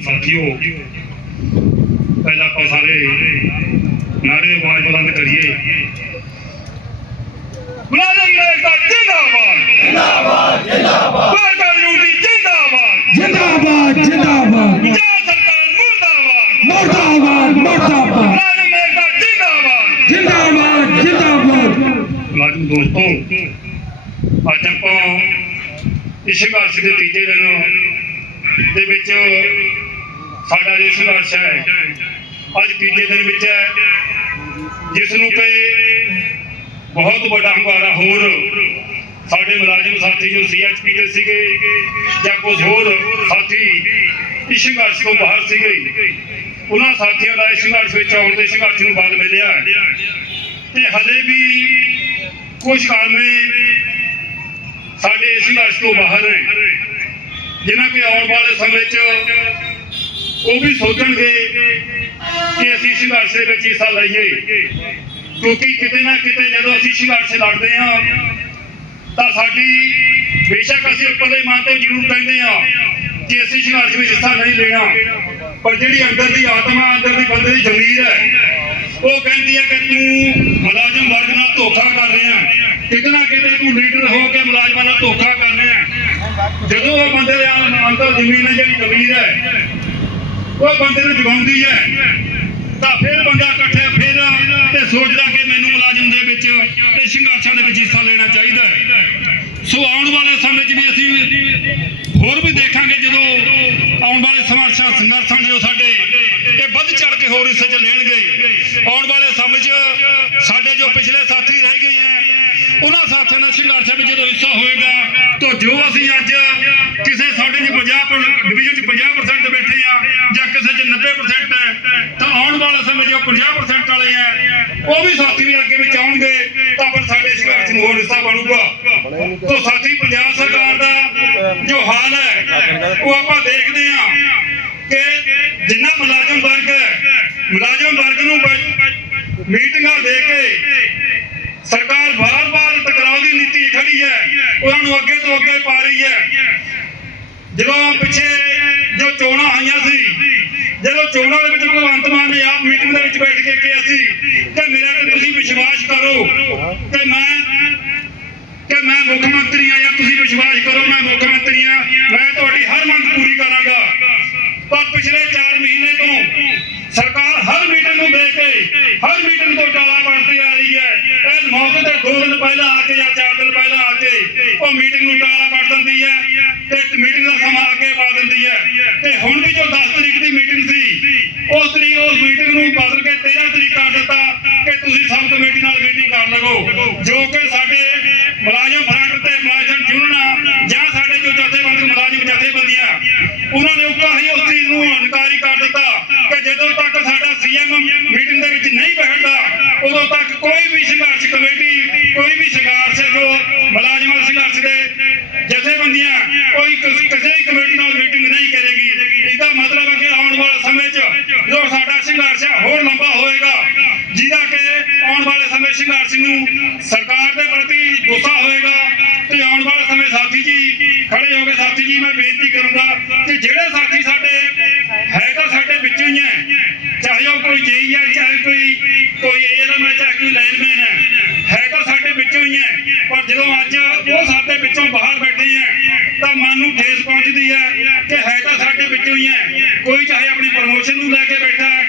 ਸਾਥੀਓ ਪਹਿਲਾਂ ਆਪਾਂ ਸਾਰੇ ਨਾਰੇ ਆਵਾਜ਼ ਬੁਲੰਦ ਕਰੀਏ। ਮੁਲਾਜ਼ਮ ਏਕਤਾ ਜਿੰਦਾਬਾਦ। ਜਿੰਦਾਬਾਦ ਜਿੰਦਾਬਾਦ। ਵਰਕਰ ਯੂਨੀਅਨ ਜਿੰਦਾਬਾਦ। ਜਿੰਦਾਬਾਦ ਜਿੰਦਾਬਾਦ। ਪੰਜਾਬ ਸਰਕਾਰ ਮੁਰਦਾਬਾਦ। ਮੁਰਦਾਬਾਦ ਮੁਰਦਾਬਾਦ। ਮੁਲਾਜ਼ਮ ਏਕਤਾ ਜਿੰਦਾਬਾਦ। ਜਿੰਦਾਬਾਦ ਜਿੰਦਾਬਾਦ। ਮੁਲਾਜ਼ਮ ਦੋਸਤੋ ਅੱਜ ਆਪਾਂ ਇਸ ਸੰਘਰਸ਼ ਦੇ ਤੀਜੇ ਦਿਨ ਦੇ ਵਿੱਚ ਸਾਡਾ ਜੋ ਸੰਘਰਸ਼ ਹੈ। ਅੱਜ ਤੀਜੇ ਦਿਨ ਵਿੱਚ ਹੈ। ਜਿਸ ਨੂੰ ਕਿ ਬਹੁਤ ਵੱਡਾ ਹੰਗਾਰਾ ਹੋਰ ਸਾਡੇ ਮੁਲਾਜ਼ਮ ਸਾਥੀ ਜੋ ਸੀਐਚਪੀ ਦੇ ਸੀਗੇ ਜਾਂ ਕੁਝ ਹੋਰ ਸਾਥੀ ਇਸ ਸੰਘਰਸ਼ ਤੋਂ ਬਾਹਰ ਸੀਗੇ, ਉਹਨਾਂ ਸਾਥੀਆਂ ਦਾ ਇਸ ਸੰਘਰਸ਼ ਵਿੱਚ ਆਉਣ ਦੇ ਸੰਘਰਸ਼ ਨੂੰ ਬਲ ਮਿਲਿਆ। ਹੈ। ਤੇ ਹਲੇ ਵੀ ਕੁਝ ਕਾਰਨੇ ਸਾਡੇ ਇਸ ਸੰਘਰਸ਼ ਤੋਂ ਬਾਹਰ ਹੈ। ਜਿਨ੍ਹਾਂ ਕਿ ਆਉਣ ਵਾਲੇ ਸਮੇਂ 'ਚ ਉਹ ਵੀ ਸੋਚਣਗੇ ਕਿ ਅਸੀਂ ਸੰਘਰਸ਼ ਦੇ ਵਿੱਚ ਹਿੱਸਾ ਲਈਏ। ਕਿਉਂਕਿ ਕਿਤੇ ਨਾ ਕਿਤੇ ਜਦੋਂ ਅਸੀਂ ਸੰਘਰਸ਼ ਲੜਦੇ ਹਾਂ, ਤਾਂ ਸਾਡੀ ਬੇਸ਼ੱਕ ਅਸੀਂ ਉੱਪਰਲੇ ਮਾਂ ਤੇ ਜ਼ਰੂਰ ਕਹਿੰਦੇ ਹਾਂ ਕਿ ਅਸੀਂ ਸੰਘਰਸ਼ ਵਿੱਚ ਹਿੱਸਾ ਨਹੀਂ ਲੈਣਾ। ਪਰ ਜਿਹੜੀ ਅੰਦਰ ਦੀ ਆਤਮਾ, ਅੰਦਰ ਦੀ ਬੰਦੇ ਦੀ ਜ਼ਮੀਰ ਹੈ, ਉਹ ਕਹਿੰਦੀ ਹੈ ਕਿ ਤੂੰ ਮੁਲਾਜ਼ਮ ਵਰਗ ਨਾਲ ਧੋਖਾ ਕਰ ਰਿਹਾ ਕਿਤੇ ਨਾ ਕਿਤੇ ਤੂੰ ਲੀਡਰ ਹੋ ਕੇ ਮੁਲਾਜ਼ਮਾਂ ਨਾਲ ਧੋਖਾ ਕਰ ਰਿਹਾ ਜਦੋਂ ਉਹ ਬੰਦੇ ਦੇ ਅੰਦਰ ਜ਼ਮੀਨ ਹੈ, ਜਿਹੜੀ ਜ਼ਮੀਰ ਹੈ ਉਹ ਬੰਦੇ ਨੂੰ ਜਗਾਉਂਦੀ ਹੈ, ਤਾਂ ਫਿਰ ਬੰਦਾ ਇਕੱਠੇ ਫਿਰ ਤੇ ਸੋਚਦਾ ਕਿ ਮੈਨੂੰ ਮੁਲਾਜ਼ਮ ਦੇ ਵਿੱਚ ਤੇ ਸੰਘਰਸ਼ਾਂ ਦੇ ਵਿੱਚ ਹਿੱਸਾ ਲੈਣਾ ਚਾਹੀਦਾ ਸੋ ਆਉਣ ਵਾਲੇ ਸਮੇਂ 'ਚ ਵੀ ਅਸੀਂ ਹੋਰ ਵੀ ਦੇਖਾਂਗੇ ਜਦੋਂ ਆਉਣ ਵਾਲੇ ਸੰਘਰਸ਼ਾਂ ਸੰਘਰਸ਼ਾਂ ਜੋ ਸਾਡੇ ਇਹ ਵੱਧ ਚੜ ਕੇ ਹੋਰ ਹਿੱਸੇ 'ਚ ਲੈਣਗੇ। ਆਉਣ ਵਾਲੇ ਸਮੇਂ 'ਚ ਸਾਡੇ ਜੋ ਪਿਛਲੇ ਸਾਥੀ ਰਹਿ ਗਏ ਹੈ, ਉਹਨਾਂ ਸਾਥੀਆਂ ਦਾ ਸੰਘਰਸ਼ਾਂ ਵਿੱਚ ਜਦੋਂ ਹਿੱਸਾ ਹੋਏਗਾ, ਤਾਂ ਜੋ ਅਸੀਂ ਅੱਜ ਕਿਸੇ ਸਾਡੇ 'ਚ 50 ਡਿਵੀਜ਼ਨ 'ਚ 50% ਤੇ ਬੈਠੇ ਆ ਜਾਂ ਕਿਸੇ 'ਚ 90% ਹੈ, ਤਾਂ ਆਉਣ ਵਾਲੇ ਸਮੇਂ 'ਚ 50% ਵਾਲੇ ਆ, ਉਹ ਵੀ ਸਾਥੀ ਵੀ ਅੱਗੇ ਵਿੱਚ ਆਉਣਗੇ, ਤਾਂ ਫਿਰ ਸਾਡੇ ਸੰਘਰਸ਼ ਨੂੰ ਹੋਰ ਹਿੱਸਾ ਬਣੂਗਾ। ਤਾਂ ਸਾਥੀ, ਪੰਜਾਬ ਸਰਕਾਰ ਦਾ ਜੋ ਹਾਲ ਹੈ, ਉਹ ਆਪਾਂ ਦੇਖਦੇ ਆ ਕਿ ਜਿੰਨਾ ਮੁਲਾਜ਼ਮ ਵਰਗ ਹੈ, ਮੁਲਾਜ਼ਮ ਵਰਗ ਨੂੰ ਮੀਟਿੰਗਾਂ ਦੇ ਕੇ ਸਰਕਾਰ ਬਾਰ-ਬਾਰ ਟਕਰਾਅ ਦੀ ਨੀਤੀ ਖੜੀ ਹੈ, ਉਹਨਾਂ ਨੂੰ ਅੱਗੇ ਤੋਂ ਅੱਗੇ ਪਾ ਰਹੀ ਹੈ। ਜਦੋਂ ਪਿੱਛੇ ਜੋ ਚੋਣਾਂ ਆਈਆਂ ਸੀ ਜਦੋਂ ਚੋਣਾਂ ਦੇ ਵਿੱਚ ਭਗਵੰਤ ਮਾਨ ਨੇ ਆਪ ਮੀਟਿੰਗ ਦੇ ਵਿੱਚ ਬੈਠ ਕੇ ਕਿਹਾ ਸੀ ਕਿ ਮੇਰਾ ਤੇ ਤੁਸੀਂ ਵਿਸ਼ਵਾਸ ਕਰੋ ਤੇ ਮੈਂ ਕਿ ਮੈਂ ਮੁੱਖ ਮੰਤਰੀ ਆ ਜਾਂ ਤੁਸੀਂ ਵਿਸ਼ਵਾਸ ਕਰੋ ਮੈਂ ਮੁੱਖ ਮੰਤਰੀ ਆ ਮੈਂ ਤੁਹਾਡੀ ਹਰ ਮੰਗ ਪੂਰੀ ਕਰਾਂਗਾ। ਪਰ ਪਿਛਲੇ 4 ਮਹੀਨੇ ਤੋਂ ਸਰਕਾਰ ਹਰ ਮੀਟਿੰਗ ਨੂੰ ਦੇ ਕੇ, ਹਰ ਮੀਟਿੰਗ ਤੋਂ ਟਾਲਾ ਵੜਦੀ ਆ ਰਹੀ ਹੈ। ਇਹ ਮੌਕੇ ਤੇ 2 ਦਿਨ ਪਹਿਲਾਂ ਆ ਕੇ ਜਾਂ 4 ਦਿਨ ਪਹਿਲਾਂ ਆ ਕੇ ਉਹ ਮੀਟਿੰਗ ਨੂੰ ਟਾਲਾ ਵੜ ਦਿੰਦੀ ਹੈ ਤੇ ਮੀਟਿੰਗ ਦਾ ਸਮਾਂ ਅੱਗੇ ਪਾ ਦਿੰਦੀ ਹੈ। ਤੇ ਹੁਣ ਵੀ ਜੋ 10 ਤਰੀਕ ਦੀ ਮੀਟਿੰਗ ਉਸ ਮੀਟਿੰਗ ਬਦਲ ਕੇ 13 ਤਰੀਕ ਕਰ ਦਿੱਤਾ ਕਿ ਤੁਸੀਂ ਸਬ ਕਮੇਟੀ ਨਾਲ ਮੀਟਿੰਗ ਕਰ ਲਵੋ। ਜੋ ਕਿ ਸਾਡੇ ਮੁਲਾਜ਼ਮ ਫਰੰਟ ਤੇ ਮੁਲਾਜ਼ਮ ਯੂਨੀਅਨਾਂ ਜਾਂ ਸਾਡੇ ਜੋ ਜਥੇਬੰਦੀ ਮੁਲਾਜ਼ਮ ਜਥੇਬੰਦੀਆਂ, ਉਹਨਾਂ ਨੇ ਉੱਕਾ ਹੀ ਉਸ ਚੀਜ਼ ਨੂੰ ਅਧਿਕਾਰੀ ਕਰ ਦਿੱਤਾ ਕਿ ਜਦੋਂ ਤੱਕ ਸਾਡਾ ਸੀਐਮ ਮੀਟਿੰਗ ਦੇ ਵਿੱਚ ਨਹੀਂ ਬੈਠਦਾ, ਉਦੋਂ ਤੱਕ ਕੋਈ ਵੀ ਸੰਘਰਸ਼ ਕਮੇਟੀ, ਕੋਈ ਵੀ ਸੰਘਰਸ਼ ਜੋ ਮੁਲਾਜ਼ਮਾਂ ਸੰਘਰਸ਼ ਦੇ ਜਥੇਬੰਦੀਆਂ ਕੋਈ ਕਿਸੇ ਵੀ ਕਮੇਟੀ ਨਾਲ ਮੀਟਿੰਗ ਨਹੀਂ ਕਰੇਗੀ। ਇਹਦਾ ਮਤਲਬ ਹੈ ਕਿ ਆਉਣ ਵਾਲੇ ਸਮੇਂ 'ਚ ਜੋ ਸੰਘਰਸ਼ ਹੈ, ਹੋਰ ਲੰਬਾ ਹੋਏਗਾ। ਜਿਹਦਾ ਕਿ ਆਉਣ ਵਾਲੇ ਸਮੇਂ ਸੰਘਰਸ਼ ਨੂੰ ਸਰਕਾਰ ਦੇ ਪ੍ਰਤੀ ਗੁੱਸਾ ਹੋਏਗਾ ਤੇ ਆਉਣ ਵਾਲੇ ਸਮੇਂ ਸਾਥੀ ਜੀ, ਖੜੇ ਹੋ ਕੇ ਸਾਥੀ ਜੀ, ਮੈਂ ਬੇਨਤੀ ਕਰੂੰਗਾ ਕਿ ਜਿਹੜੇ ਸਾਥੀ ਸਾਡੇ ਹੈ ਤਾਂ ਸਾਡੇ ਵਿੱਚੋਂ ਹੀ ਹੈ। ਚਾਹੇ ਉਹ ਕੋਈ ਜੇਈ ਹੈ, ਚਾਹੇ ਕੋਈ ਕੋਈ ਏਐਲਐਮ ਹੈ, ਚਾਹੇ ਕੋਈ ਲਾਈਨਮੈਨ ਹੈ ਹੈ ਤਾਂ ਸਾਡੇ ਵਿੱਚੋਂ ਹੀ ਹੈ। ਪਰ ਜਦੋਂ ਅੱਜ ਉਹ ਸਾਡੇ ਵਿੱਚੋਂ ਬਾਹਰ ਬੈਠੇ ਹੈ, ਤਾਂ ਮਨ ਨੂੰ ਠੇਸ ਪਹੁੰਚਦੀ ਹੈ ਕਿ ਹੈ ਤਾਂ ਸਾਡੇ ਵਿੱਚੋਂ ਹੀ ਹੈ। ਕੋਈ ਚਾਹੇ ਆਪਣੀ ਪ੍ਰਮੋਸ਼ਨ ਨੂੰ ਲੈ ਕੇ ਬੈਠਾ ਹੈ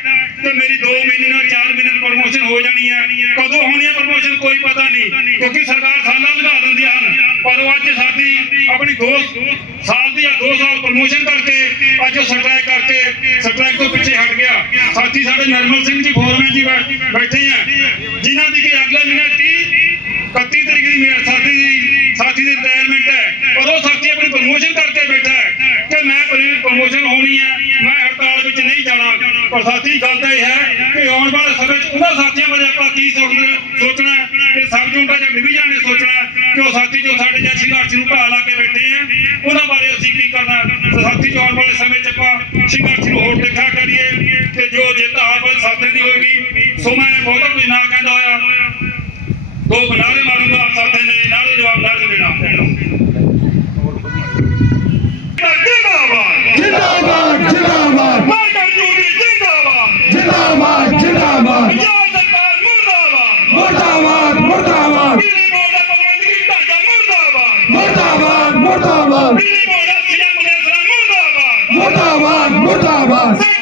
ਤੇ ਮੇਰੀ 2 ਮਹੀਨੇ ਨਾਲ 4 ਮਹੀਨੇ ਪ੍ਰਮੋਸ਼ਨ ਹੋ ਜਾਣੀ ਹੈ ਕਦੋਂ ਹੋਣੀ ਹੈ ਪ੍ਰਮੋਸ਼ਨ ਕੋਈ ਪਤਾ ਨਹੀਂ, ਕਿਉਂਕਿ ਸਰਕਾਰ ਸਾਲਾਂ ਲਗਾ ਦਿੰਦੀਆਂ ਹਨ। ਪਰ ਉਹ ਅੱਜ ਸਾਡੀ ਆਪਣੀ 2 ਸਾਲ ਦੀ ਜਾਂ 2 ਸਾਲ ਪ੍ਰਮੋਸ਼ਨ ਕਰਕੇ ਅੱਜ ਉਹ ਸਟ੍ਰਾਈਕ ਕਰਕੇ ਸਟ੍ਰਾਈਕ ਤੋਂ ਪਿੱਛੇ ਹਟ ਗਿਆ। ਸਾਥੀ ਸਾਡੇ ਨਰਮਲ ਸਿੰਘ ਜੀ ਫੋਰਮੈਨ ਜੀ ਬੈਠੇ ਆ। ਜਿਨ੍ਹਾਂ ਦੀ ਕਿ ਅਗਲਾ ਮਹੀਨਾ 30 31 ਤਰੀਕ ਦੀ ਮੇਰ ਸਾਥੀ ਦੀ ਸਾਥੀ ਦੀ ਰਿਟਾਇਰਮੈਂਟ ਹੈ। ਪਰ ਉਹ ਸਾਥੀ ਆਪਣੀ ਪ੍ਰਮੋਸ਼ਨ ਕਰਕੇ ਬੈਠਾ ਹੈ ਕਿ ਮੈਂ ਪ੍ਰਮੋਸ਼ਨ ਹੋਣੀ ਹੈ ਨਹੀਂ ਜਾਣਾ। ਪਰ ਸਾਥੀ ਗੱਲ ਤਾਂ ਇਹ ਹੈ ਕਿ ਆਉਣ ਵਾਲੇ ਸਮੇਂ 'ਚ ਉਹਨਾਂ ਸਾਥੀਆਂ ਬਾਰੇ ਆਪਾਂ ਕੀ ਸੋਚਣਾ ਕਿ ਸਬ ਜਾਂ ਡਿਵੀਜ਼ਨ ਨੇ ਸੋਚਣਾ ਕਿ ਉਹ ਸਾਥੀ ਜੋ ਸਾਡੇ ਜਾਂ ਸੰਘਰਸ਼ ਨੂੰ ਢਾਹ ਲਾ ਕੇ ਬੈਠੇ ਆ, ਉਹਨਾਂ ਬਾਰੇ ਅਸੀਂ ਕੀ ਕਰਨਾ ਸਾਥੀ ਜੋ ਆਉਣ ਵਾਲੇ ਸਮੇਂ 'ਚ ਆਪਾਂ ਸੰਘਰਸ਼ ਨੂੰ ਹੋਰ ਦੇਖਾ ਕਰੀਏ ਤੇ ਜੋ ਜਿੱਤ ਆਉਣ ਵਾਲੇ ਸਾਥੀ ਦੀ ਹੋਏਗੀ ਸੋ ਮੈਂ ਬਹੁਤਾ ਕੁਝ ਨਾ ਕਹਿੰਦਾ ਹੋਇਆ। ਦੋ ਬਨਾਲੇ ਮਾਰੂੰਗਾ ਸਾਥੇ ਨੇ ਨਾਲੇ ਜਵਾਬ ਨਾਲ ਦੇਣਾ ਜਿੰਦਾਬਾਦ ਮੁਰਦਾਬਾਦ ਬਿਜਲੀ